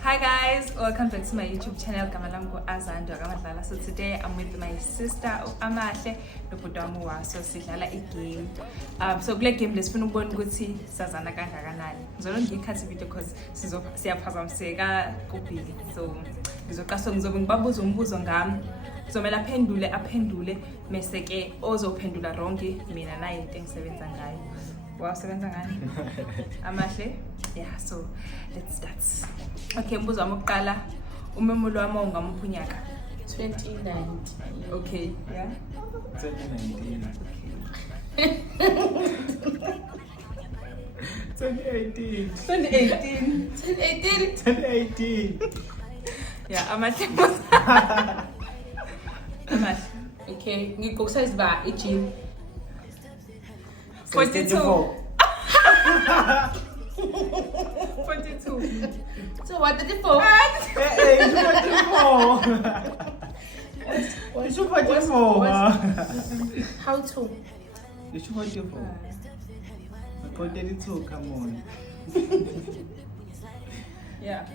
Hi guys, welcome back to my YouTube channel. So today I'm with my sister Amahle nobudamu so sidlala game. So kule game lesifuna ukubona ukuthi sazana kangakanani. Ngizolo ngikhathi video because siyaphazamiseka kubili. So ngizobe ngibabuza umbuzo ngami. Zomela aphendule mase ke ozophendula wrong mina naye into engisebenza ngayo. Wasebenza ngani? Amahle? Yeah, so let's start. Okay, mbuzo wami oqala, umemulo wami ungamuphi unyaka? 2019. Okay, yeah. 2019. Okay. 2018. Yeah, Amahle. Amahle. Okay, ngikusize ba i-gym. 42. 42. So what did you for? You should 44. How to? You should 44. I put 32, come on. Yeah.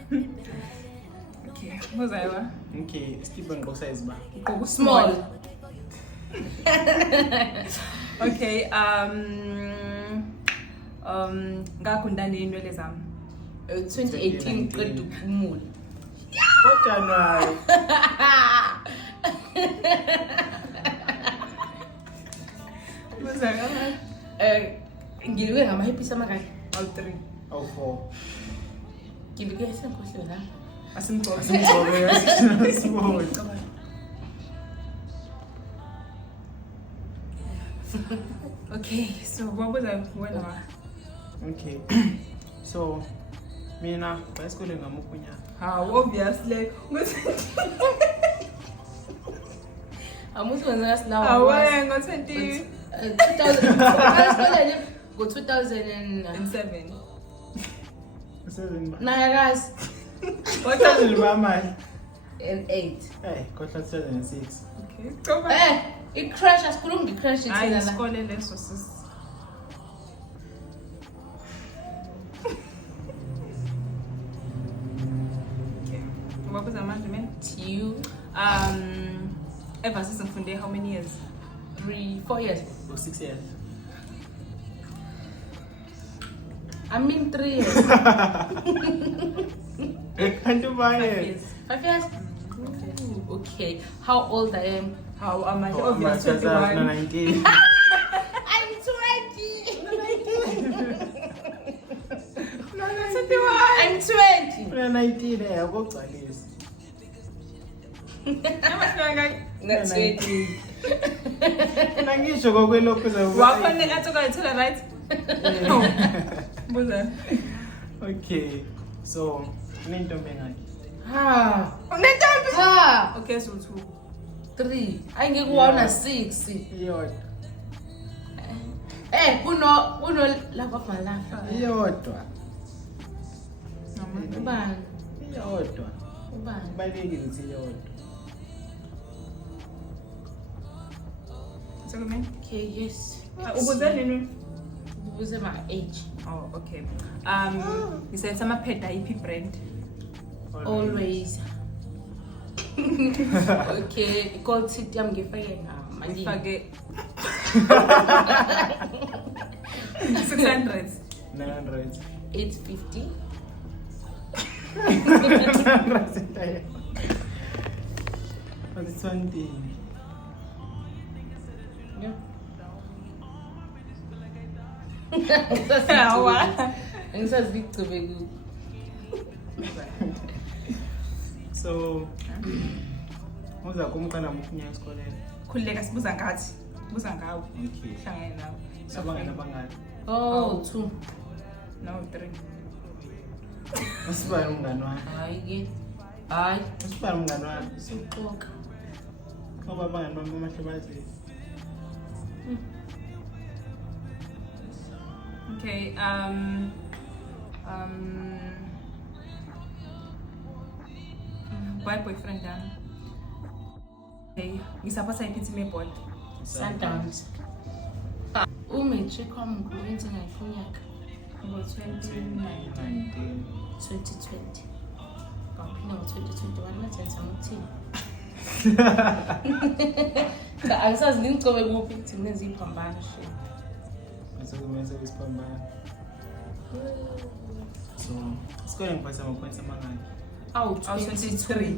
Okay, what's that? Okay, Sibling go size ba? Small. Okay, ngakunda inwele zami. 2018 qeda ukumula. January. Muzaka. Ngiluke ngama-happy amangaki? All 3. Oh, 4. Ngiluke senkhohlwe la. Asimgqoke. Small. Okay, so what was I when? Okay. So, mina bayisikhole ngamukunya. How obviously. Amuthi wenzeka silawa. Awe ngo 2000 go-2007. 7 ba? Naya guys. What time ba manje? And 8. Hey, kohla 2006. Okay, go back. I-crash asikhulumi nge-crash Hayi ithina la. isikole leso sis. Okay. What was amanje man? To you, Ever since ngifunde how many years? 4 years. Or 6 years. I mean 3 years. Can't you buy 5 it? years. 5 years? Ooh, okay. How old I am? How am I? Oh, my 21. 19. I'm 20. I'm 20. 19 eh akugcwalisa. Not 20. Nangisho kokwelokhu Wakho nekathoka ithola right? Buza. Okay. So, nintombi ngaki? Unentombi? Okay, so 2. 3. Ayingekuwona 6. Iyodwa. Kuno lava malava. Iyodwa. Ubani? Iyodwa. Ubani? Balekile ukuthi iyodwa. So me? Okay, yes. Ubuze nini? Ubuze my age. Oh, okay. Ngisenza amapheda iphi brand? Always. Okay, gold tip yami ngifake manje. Ngifake 600. 900. 850. 900. What's 20? Yeah. Ngisazi ngicube ku. So, uza kumqala mukunya esikoleni. Khuleka sibuza ngathi. Buza ngawo. Okay. Hlangene nawo. Abangani. Oh, 2. No 3. Usibani umngani wakho? Hayi. Usibani umngani wakho? Soxoka. Ngoba abangani bami bamahlabazi. Okay, why boyfriend done? Okay, ngisapasa iphi team yebhola? Sundowns. Umetric wami ngiwenze ngayiphi unyaka? Ngo-2019. 2020. Ngaphinda ngo-2021 mazenza ngokuthini? Cha angisazi ngingcobe kuphi ukuthi ngenze iphambano shit. Asekumele isiphambano. So, score ngiphatha ama-points amangaki? Awu 23.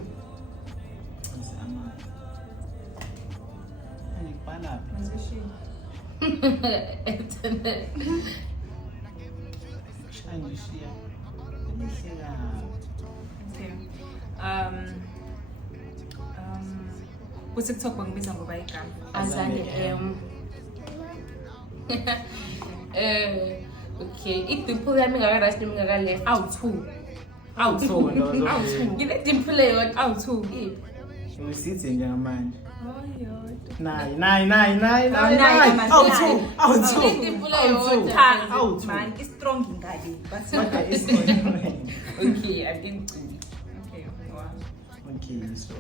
Ngibhala phi? Shangishiya. Ngihleka. Okay. Ku-TikTok bangibiza ngoba igama. Azande okay, idimple yami ngaka-right ngaka-left. Awu-2. Ngine-dimple eyodwa. Awu-2. Ngisize njengamanje. Oyodwa. Nine. Ngine-dimple eyodwa. Awu-2. Man, i-strong ngale. Maka isikhona. Okay, I didn't do it. Okay, wow. Okay, so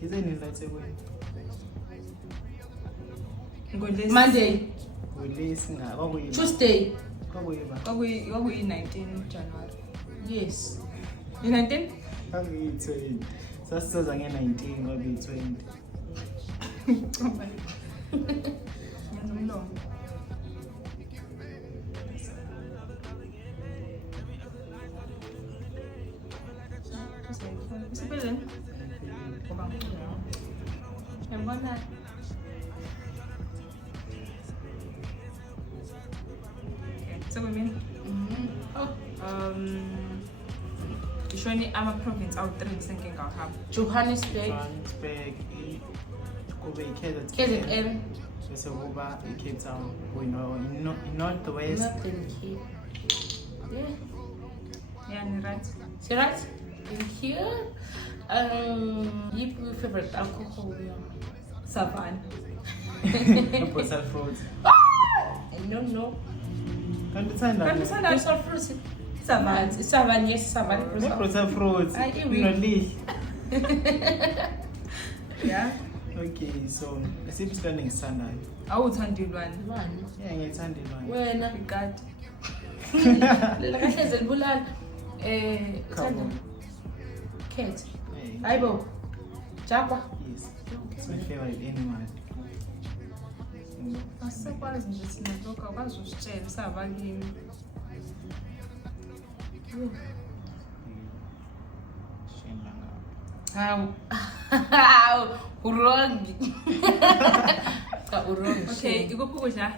kize nini la eThekwini? Ngolesi. Monday, Ngolesi kwakuyiba. Tuesday. Kwakuyiba. Kwakuyi-19 January. Yes. I-19? Kwakuyi-20. Sasizoza nge-19 kwakuyi-20. Yenza umlomo. Sibling? Ngoba ngikhulu nawe. Uyabona? Okay, sekuyimini? Ngishoni ama-province awu-3 senke ngawahamba. Johannesburg, Johannesburg, kube i-KZN. KZN, Bese kuba i-Cape Town. Northwest. Northern Cape. Yeah. Yeah, ni right. See right? Thank you. Yip your favorite alcohol. Savan. Brussels fruits. I don't know. Kanti uthanda? Brussels fruits. Savan. Savan, yes, Savan. Brussels fruits. I eat Nolihle. Yeah. Okay, so esiphi isilwane engisithandayo? Awuthanda ilwane. One. Yeah, ngiyithanda ilwane. Wena. Ikati. La kahle zelibulala. Cowboy. Cat. Hey. Hayibo. Jaguar. Yes. It's my favorite animal. Asikwazi nje thina lokho akwazi usitshela sabakini. Hawu. Wrong. Cha wrong. Okay, ikuphi ukudla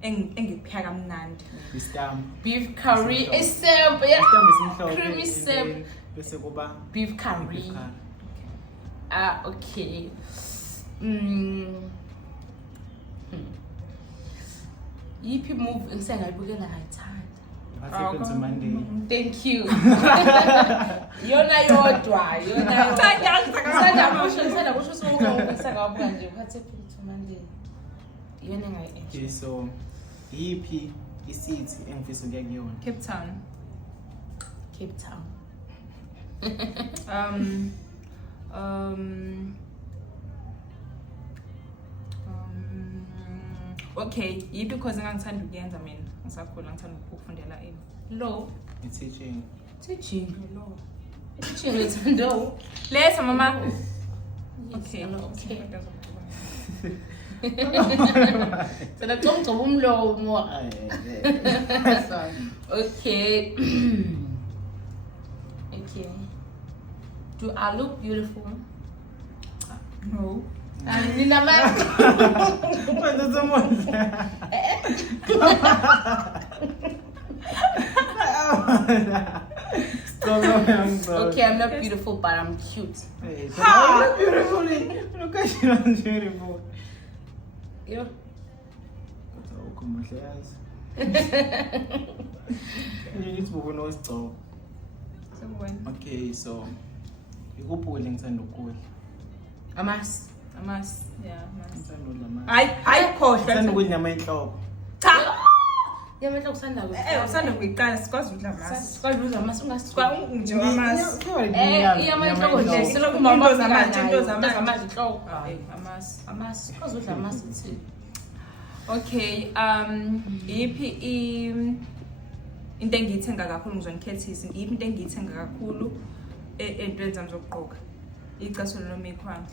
engikupheka kamnandi. Istam. Beef curry. Isep. Yeah. Istam isimhlophe. Creamy sep. Bese kuba Beef curry. beef curry. Okay. Yiphi move engisengayibukela ngayithanda. What happened to Monday? Thank you. Yona yodwa. Sanda kusho sokuba ngisakabuka nje what happened to Monday. Yona engayi. Okay, so yiphi i-city engifisa ukuya kuyona? Cape Town. Cape Town. Okay, yiphi because ngangithanda ukuyenza mina ngisakhula ngithanda ukufundela ini. Law. I-teaching. Teaching. Teaching is no. Letha mama. Okay. Okay. Okay. Sana ngomgcobo umlomo. Okay. Okay. Do I look beautiful? No. Nina man. Okay, I'm not beautiful, but I'm cute. Hey, I'm not beautiful. Look at you, I'm beautiful. You? Okay, so ikuphi ngithanda ukudla? Amas. Amas. Yeah, amas. Ngithanda ukudla amasi. Ayikhohlwa. Ngithanda ukudla inyama yenhloko. Cha. Yamehla kusanda kuthi. Usanda kuyiqala sikwazi ukudla amasi. Sikwazi ukudla amasi ungasikwa Nje amasi. Inyama yenhloko nje selokhu mama Into zamanje inhloko. amasi. Amasi. Sikwazi ukudla amasi thina. Okay, iyiphi into engiyithenga kakhulu ngizonikhethisisa iyiphi into engiyithenga kakhulu entweni zami zokugqoka icasulo noma ikhwama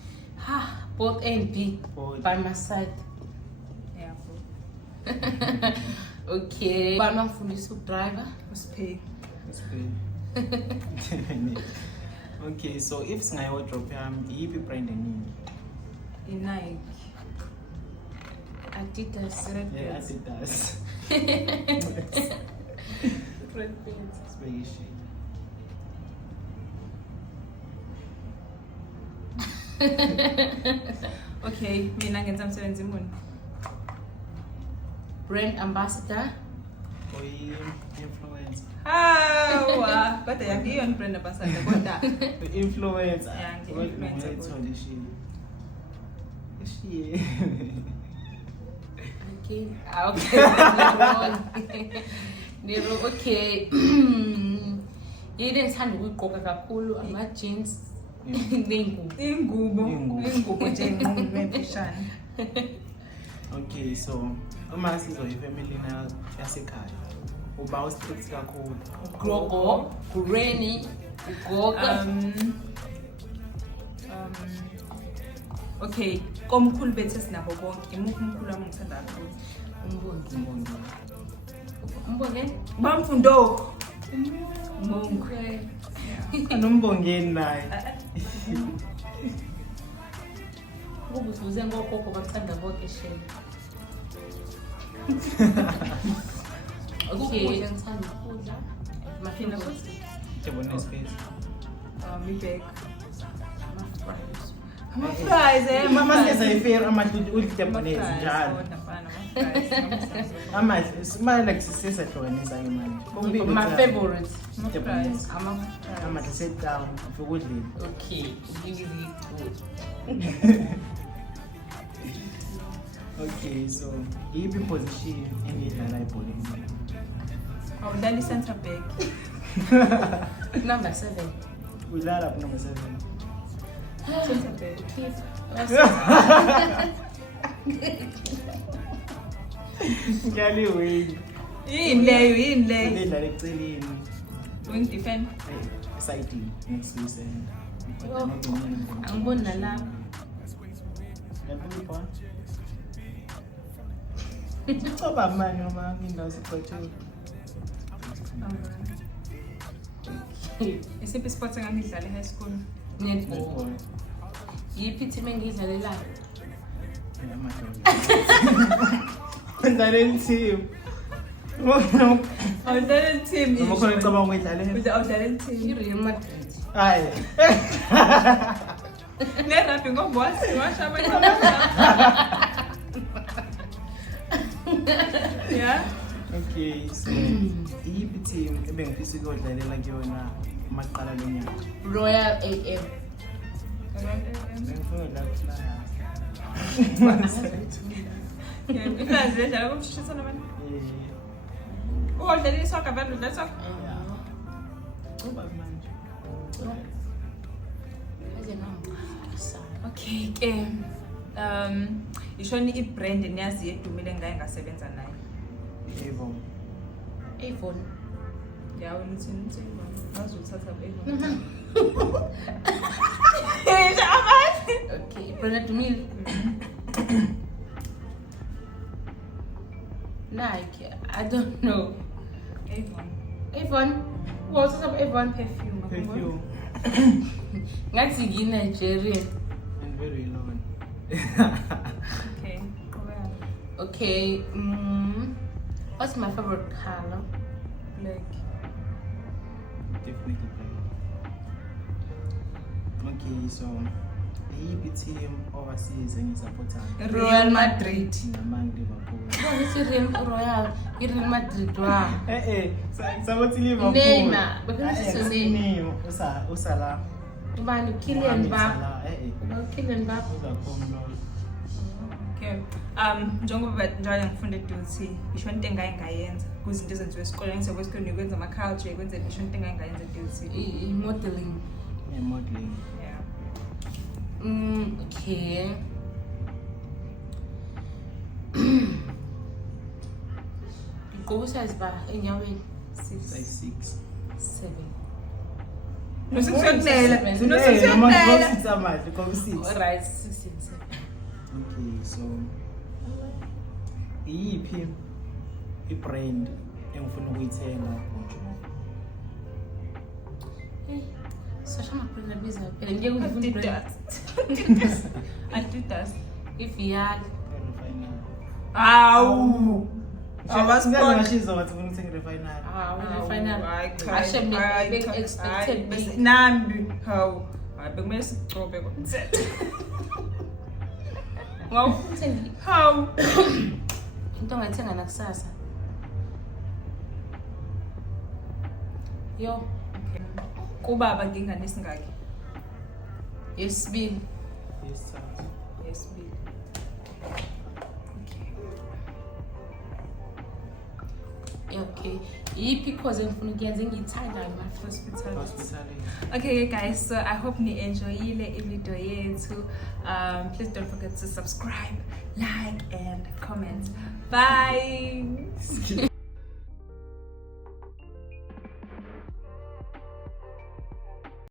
Both A and B Both. by my side. yeah bro Okay. Bani wangifundisa ukudriver? usipay Let's play. Okay, so if singayi wardrobe yami iyiphi brand eningi? i-Nike Adidas. Red Yeah, Bulls. Adidas. Red Bulls. Sibeke ishade. Okay, mina ngenza umsebenzi muni Brand ambassador. Influencer. hawa kodwa yakuyona brand ambassador kodwa Influencer. Yeah, ngi-influencer Ngiyayithola ishile. Ishiye. Okay. Nero okay. Yini engithanda ukuyigqoka kakhulu ama jeans nengubo. ingubo Ingubo. nje ngempishana Okay, so uma sizoyifamily yasekhaya uba ustrict kakhulu. Grogo, granny, ugoga. Okay, komkhulu bethu sinabo bonke imuphi umkhulu wami ngithanda kakhulu Umbongi. Umbongi. Umbongi? bamfundo Mungu Okay. Anombongeni naye. Ukubuze ngogogo bathanda bonke shame. Okay, ngithanda ukudla. My favorite. Jabone space. ibag Ama-fries. ama-fries Mama siyayifera amahluthu udibonese njalo. Amahle simanje like sisehlukanisa ke manje. My favorite. Jabonese. Ama-fries. Amahle setdown ukudleni. Okay, give me good. Okay, so iyiphi position engidlala ibhola? awudlala i-center back Number 7. Udlala number 7. center back Keith. Ngiyaliwe. yini leyo Udlala eceleni. wing defend Side next to center. Oh, angiboni nalapha. Ngiyabona. Ucoba manje noma indawo siqothwe. isiphi isport engangidlala e-high school Netball. Yiphi team engiyidlalelayo? Udlala team. awudlala i-team Noma khona ngicabanga ukuyidlala. awudlala i-team I-Real Madrid. Hayi. ne-rugby ngoba washaba yeah Okay, so iyiphi team ebengifisa ukuyodlalela kuyona maqala lonyaka? Royal AM. Bengifuna ukudlala iflazi ledlala komshushisana manje udlala isoka vele udlala isoka Ucoba manje. okay ke ishoni i-brand niyazi edumile ngaye ngasebenza naye Evo. Avon. yawe nithi ngazuthatha Avon Okay, Bernard Mill. Nike. I don't know. Avon Avon. What's up, Avon? Perfume. Ngathi ngi-Nigerian. And very low. okay Okay. What's my favorite color? black Definitely black. Okay, so iyiphi team overseas engiyisupportayo? Real Madrid Namang Liverpool. It's Real Madrid. Wow. Support Liverpool. Neymar. Because it's a name. Neymar. Usala. Ubani Kylian Mbappe. Kylian Mbappe. Uzakhona. okay njengoba njalo ngifunde duty isho into engayenza kuzinto ezenziwe esikoleni ngisekwesikoleni ukwenza ama-culture ikwenze isho into engayenza duty Modeling. Yeah, modeling. yeah Okay. Go size ba enyaweni. Size 6. 7. Nusukushonela. Hey, Nusukushonela. noma ngositha amadle kwa 6. Alright, 6 and 7. Okay, so iyiphi i-brand engifuna ukuyithenga? Hey, sasha ngaphela biza phela ngeke ngifune Adidas. Adidas. iVial. Awu. Ngashizo wathi ufuna ukuthenga i-refinery. Final. Ashe mina expected big. Nambi. Hawu. Hayi bekumele sigcobe koncept. Ngawuthengile. Hawu. Into ngayithenga nakusasa. Yo, Kubaba ngingane singaki? yesibili. Yesibili. Okay. Yiphi cause engifuna ukuyenza engiyithandayo ma Hospitality. Okay guys, so I hope ni enjoyile i-video yethu. Please don't forget to subscribe, like and comment. Bye.